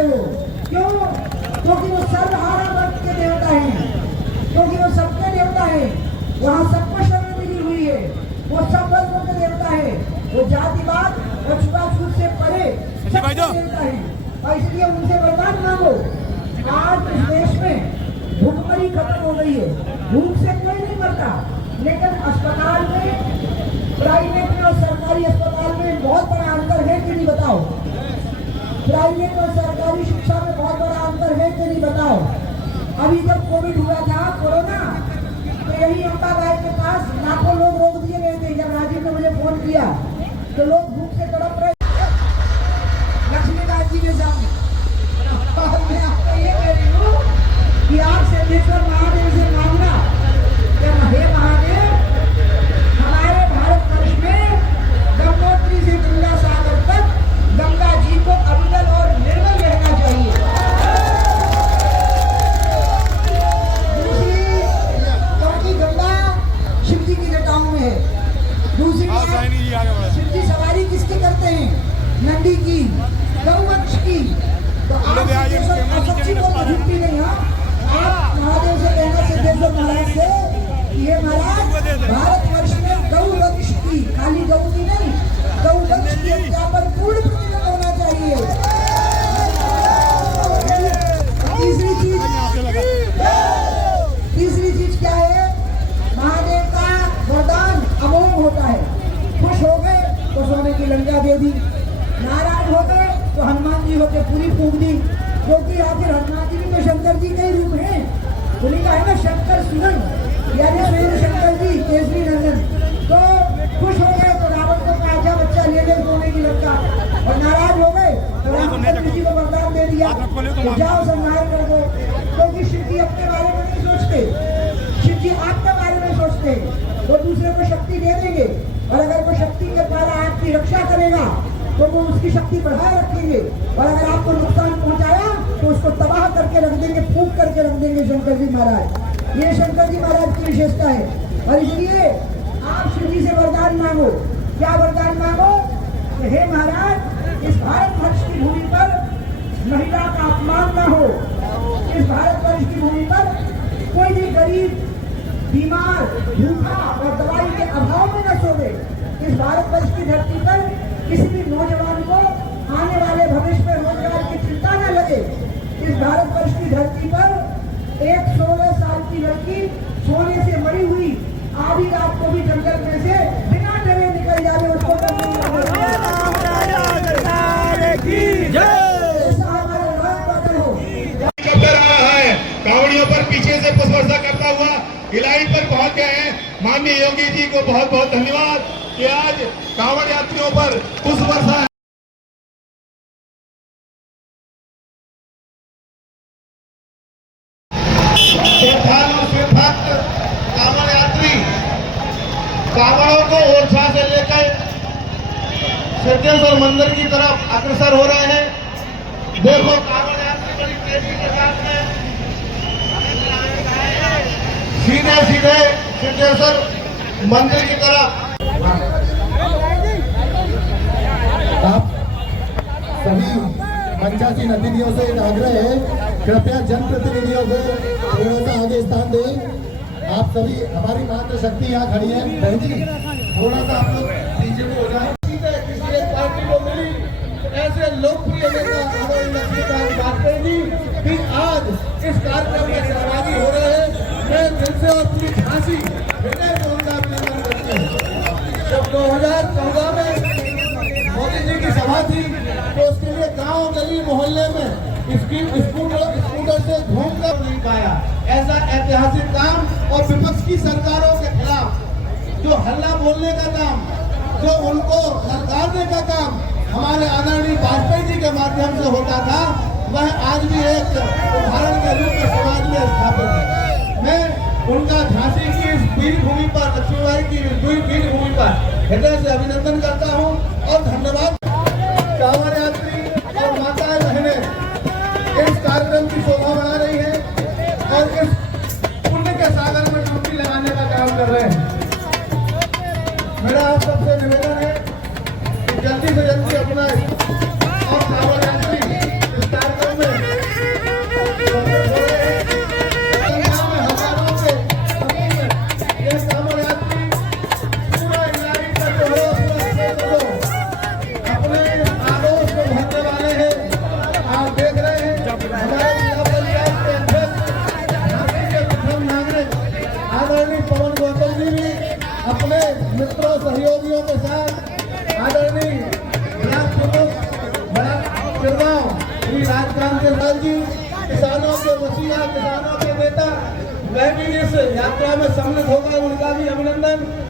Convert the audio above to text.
करते हो। क्यों? क्योंकि वो सर्वहारा वर्ग के देवता हैं, क्योंकि वो सबके देवता है, वहाँ सबको शरण मिली हुई है, वो सब वर्गों के देवता है, वो जातिवाद और छुआछूत से परे सबके देवता है। और इसलिए उनसे वरदान मांगो। आज इस देश में भूखमरी खत्म हो गई है, भूख से कोई नहीं मरता, लेकिन अस्पताल में, प्राइवेट में और सरकारी अस्पताल में बहुत बड़ा अंतर है कि नहीं बताओ? प्राइवेट और सरकारी शिक्षा में बहुत बड़ा अंतर है कि नहीं बताओ? अभी जब कोविड हुआ था, कोरोना, तो यही अम्बा गाय के पास लाखों लोग रोक दिए गए थे। जब राजीव ने मुझे फोन किया तो लोग भूख से तड़प रहे। लक्ष्मीकांत जी ने जान, मैं आपको ये कह रही हूँ कि आप सिद्धेश्वर महादेव से मांगना कि हे महादेव, हमारे भारतवर्ष में गंगोत्री से गंगा सागर तक गंगा जी को अविरल और निर्मल रहना चाहिए। दूसरी, क्योंकि गंगा शिव जी की जटाओं में है। दूसरी, शिव जी सवारी किसकी करते हैं? नंदी की, गौवंश की। तो आप सच्ची बोल झूठी नहीं। हाँ, आप महादेव से कहना, सिद्धेश्वर महाराज से, ये महाराज भारतवर्ष में गौवंश की, खाली गौ की नहीं, गौवंश की हत्या पर पूर्ण प्रतिबंध होना चाहिए। तीसरी चीज क्या है? महादेव का वरदान अमोघ होता है। खुश हो गए तो सोने की लंका दे दी, नाराज हो गए तो हनुमान जी होके पूरी फूक दी, क्योंकि आखिर हनुमान जी भी तो शंकर जी के ही रूप हैं। उन्हीं का है ना शंकर सुनन, यानी सूर्य शंकर जी, केसरी नंदन। तो खुश हो गए तो रावण को कहा, आजा बच्चा ले ले सोने की लंका, और नाराज हो गए तो रामचंद्र जी को वरदान दे दिया, तो जाओ संहार कर दो। क्योंकि शिव जी अपने बारे में नहीं सोचते, शिव जी आपके बारे में सोचते। वो दूसरे को शक्ति दे देंगे, और अगर वो शक्ति के द्वारा आपकी रक्षा करेगा तो वो उसकी शक्ति बढ़ाए रखेंगे, और अगर आपको नुकसान पहुंचाया तो उसको तबाह करके रख देंगे, फूंक करके रख देंगे शंकर जी महाराज। ये शंकर जी महाराज की विशेषता है। और इसलिए आप शिव जी से वरदान मांगो। क्या वरदान मांगो? कि हे महाराज, इस भारतवर्ष की भूमि पर महिला का अपमान न हो, इस भारतवर्ष की भूमि पर कोई भी गरीब, बीमार, भूखा और दवाई के अभाव में न सोवे। इस भारतवर्ष की धरती पर किसी भी नौजवान को आने वाले भविष्य में रोजगार की चिंता न लगे। इस भारतवर्ष की धरती पर एक 16 साल की लड़की सोने से मरी हुई आधी रात को भी जंगल में से बिना डरे निकल जाए, उसको कांवड़ियों पर पीछे से पुष्पवर्षा करता हुआ इलाई पर पहुंच गए हैं। माननीय योगी जी को बहुत बहुत धन्यवाद कि आज कांवड़ यात्रियों पर पुष्पवर्षा कांवड़ यात्री कांवड़ों को ओरछा से लेकर सिद्धेश्वर मंदिर की तरफ अग्रसर हो रहे हैं। देखो कांवड़ यात्री बड़ी तेजी के साथ में सीधे सीधे सिद्धेश्वर मंदिर की तरफ। आप सभी पंचायती नदियों से आग्रह है, कृपया जनप्रतिनिधियों को थोड़ा सा आगे स्थान दें। आप सभी, हमारी मातृशक्ति यहाँ खड़ी है, बहन जी थोड़ा सा आप लोग पीछे को हो जाए। किसी एक पार्टी को मिली ऐसे लोकप्रिय नेता आदरणीय लक्ष्मीकांत वाजपेयी जी भी आज इस कार्यक्रम में सहभागी हो रहे हैं। मैं दिल से और पूरी झांसी हृदय से उनका अभिनंदन करते हैं। जब 2014 में मोदी जी की सभा थी तो उसके लिए गांव गली मोहल्ले में स्कूटर से घूमकर नहीं पाया। ऐसा ऐतिहासिक काम और विपक्ष की सरकारों के खिलाफ जो हल्ला बोलने का काम, जो उनको ललकारने का काम हमारे आदरणीय वाजपेयी जी के माध्यम से होता था, वह आज भी एक उदाहरण के रूप में समाज में स्थापित है। मैं उनका झांसी की इस वीर भूमि पर, लक्ष्मीबाई की वीर भूमि पर हृदय से अभिनंदन करता हूं और धन्यवाद। कांवड़ यात्री और माताएं बहनें इस कार्यक्रम की शोभा बढ़ा रही है और इस पुण्य के सागर में डुबकी लगाने का काम कर रहे हैं। मेरा आप सबसे निवेदन है कि जल्दी से जल्दी अपना और कांवड़ यात्री इस कार्यक्रम मित्रों सहयोगियों के साथ आदरणीय ब्लॉक प्रमुख ब्लॉक चिरगांव श्री राजकांत लाल जी, किसानों के वसीला, किसानों के नेता, वह भी इस यात्रा में सम्मिलित होकर उनका भी अभिनंदन।